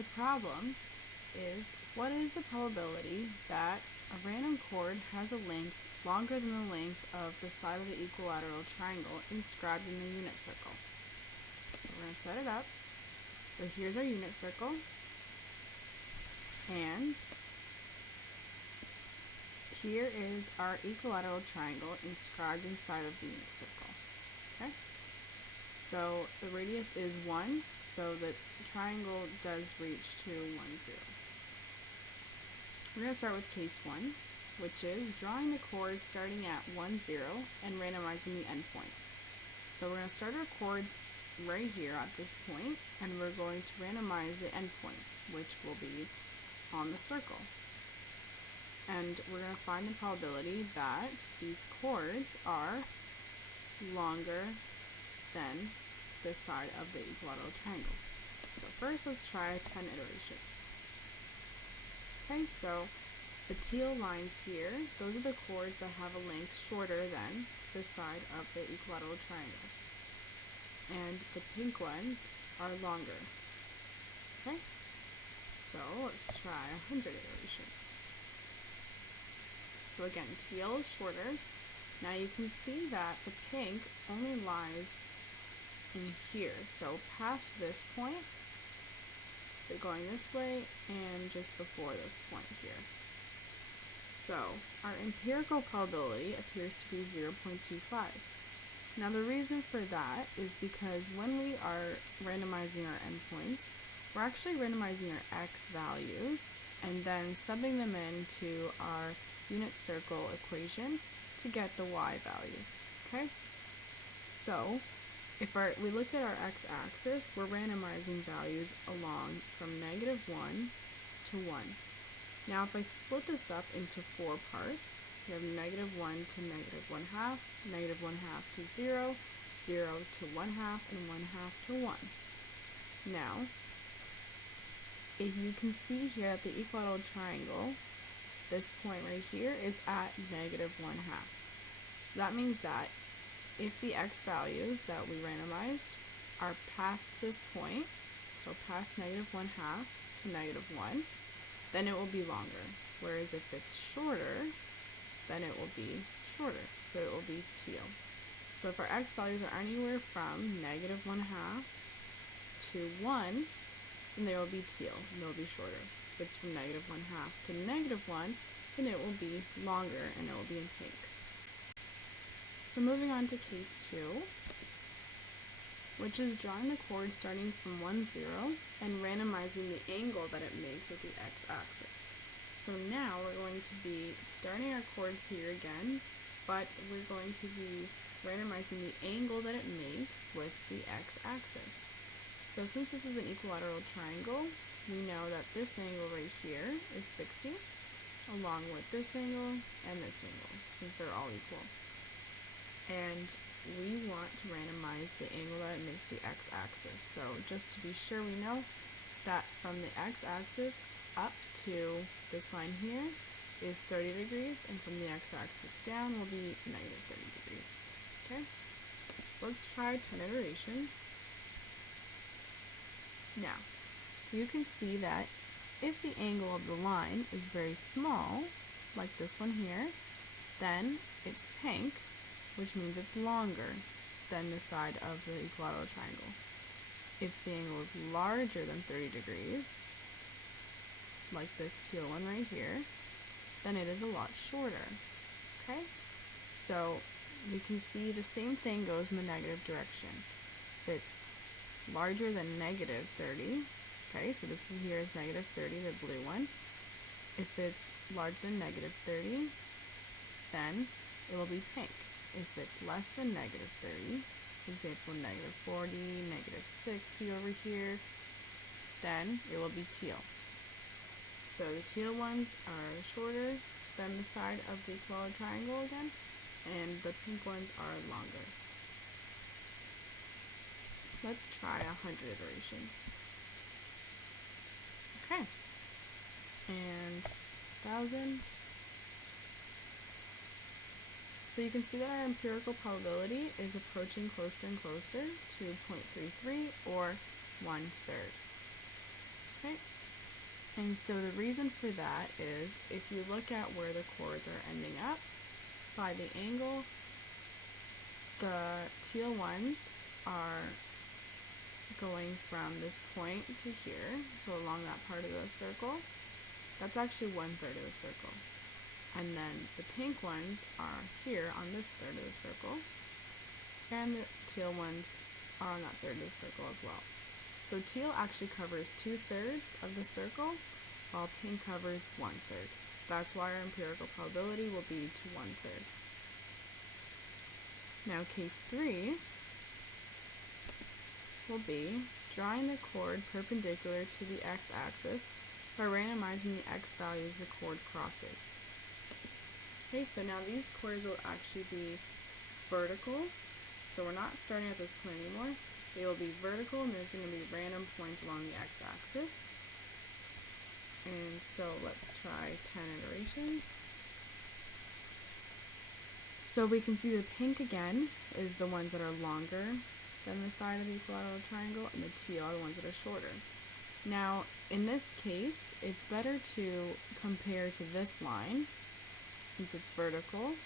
The problem is, what is the probability that a random chord has a length longer than the length of the side of the equilateral triangle inscribed in the unit circle? So we're going to set it up. So here's our unit circle, and here is our equilateral triangle inscribed inside of the unit circle. Okay? So the radius is 1, so the triangle does reach to 1, 0. We're going to start with case 1, which is drawing the chords starting at 1, 0 and randomizing the endpoint. So we're going to start our chords right here at this point, and we're going to randomize the endpoints, which will be on the circle. And we're going to find the probability that these chords are longer than the side of the equilateral triangle. So first, let's try 10 iterations. Okay, so the teal lines here, those are the chords that have a length shorter than the side of the equilateral triangle. And the pink ones are longer. Okay, so let's try 100 iterations. So again, teal is shorter. Now you can see that the pink only lies in here. So past this point, they're going this way, and just before this point here. So our empirical probability appears to be 0.25. Now the reason for that is because when we are randomizing our endpoints, we're actually randomizing our x values and then subbing them into our unit circle equation to get the y values. Okay? So if we look at our x-axis, we're randomizing values along from -1 to 1. Now if I split this up into 4 parts, we have -1 to -1/2, -1/2 to 0, 0 to 1/2, and 1/2 to 1. Now, if you can see here at the equilateral triangle, this point right here is at -1/2. So that means that if the x values that we randomized are past this point, so past -1/2 to -1, then it will be longer. Whereas if it's shorter, then it will be shorter. So it will be teal. So if our x values are anywhere from -1/2 to 1, then they will be teal, and they'll be shorter. If it's from -1/2 to -1, then it will be longer, and it will be in pink. So moving on to case 2, which is drawing the chord starting from 1, 0 and randomizing the angle that it makes with the x-axis. So now we're going to be starting our chords here again, but we're going to be randomizing the angle that it makes with the x-axis. So since this is an equilateral triangle, we know that this angle right here is 60, along with this angle and this angle, since they're all equal. And we want to randomize the angle that it makes the x-axis. So just to be sure, we know that from the x-axis up to this line here is 30 degrees, and from the x-axis down will be -30 degrees. Okay, so let's try 10 iterations. Now, you can see that if the angle of the line is very small, like this one here, then it's pink, which means it's longer than the side of the equilateral triangle. If the angle is larger than 30 degrees, like this teal one right here, then it is a lot shorter. Okay? So we can see the same thing goes in the negative direction. If it's larger than -30, okay, so this is here is -30, the blue one. If it's larger than -30, then it will be pink. If it's less than -30, for example, -40, -60 over here, then it will be teal. So the teal ones are shorter than the side of the equilateral triangle again, and the pink ones are longer. Let's try 100 iterations. Okay, and 1,000. So you can see that our empirical probability is approaching closer and closer to 0.33 or 1/3. Okay? And so the reason for that is if you look at where the chords are ending up, by the angle, the teal ones are going from this point to here, so along that part of the circle. That's actually 1/3 of the circle. And then the pink ones are here on this third of the circle, and the teal ones are on that third of the circle as well. So teal actually covers 2/3 of the circle, while pink covers 1/3. That's why our empirical probability will be to 1/3. Now case 3 will be drawing the chord perpendicular to the x-axis by randomizing the x values the chord crosses. Okay, so now these chords will actually be vertical, so we're not starting at this point anymore. They will be vertical, and there's going to be random points along the x-axis. And so let's try 10 iterations. So we can see the pink again is the ones that are longer than the side of the equilateral triangle, and the teal are the ones that are shorter. Now, in this case, it's better to compare to this line, since it's vertical,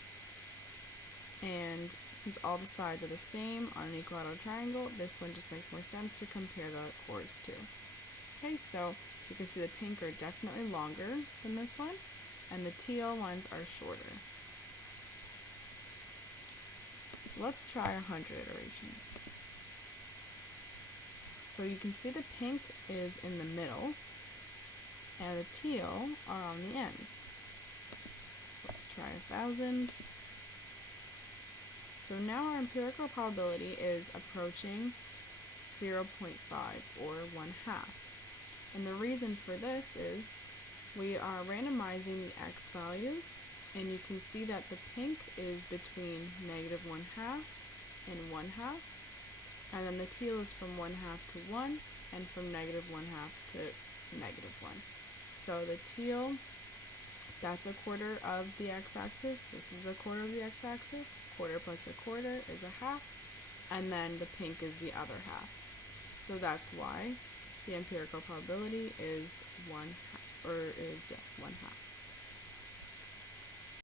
and since all the sides are the same on an equilateral triangle, this one just makes more sense to compare the chords to. Okay, so you can see the pink are definitely longer than this one, and the teal ones are shorter. So let's try 100 iterations. So you can see the pink is in the middle, and the teal are on the ends. Let's try 1,000. So now our empirical probability is approaching 0.5, or 1/2. And the reason for this is we are randomizing the x values, and you can see that the pink is between -1/2 and 1/2, and then the teal is from 1/2 to 1, and from -1/2 to -1. So the teal, that's 1/4 of the x-axis, this is 1/4 of the x-axis, 1/4 plus 1/4 is 1/2, and then the pink is the other half. So that's why the empirical probability is 1/2.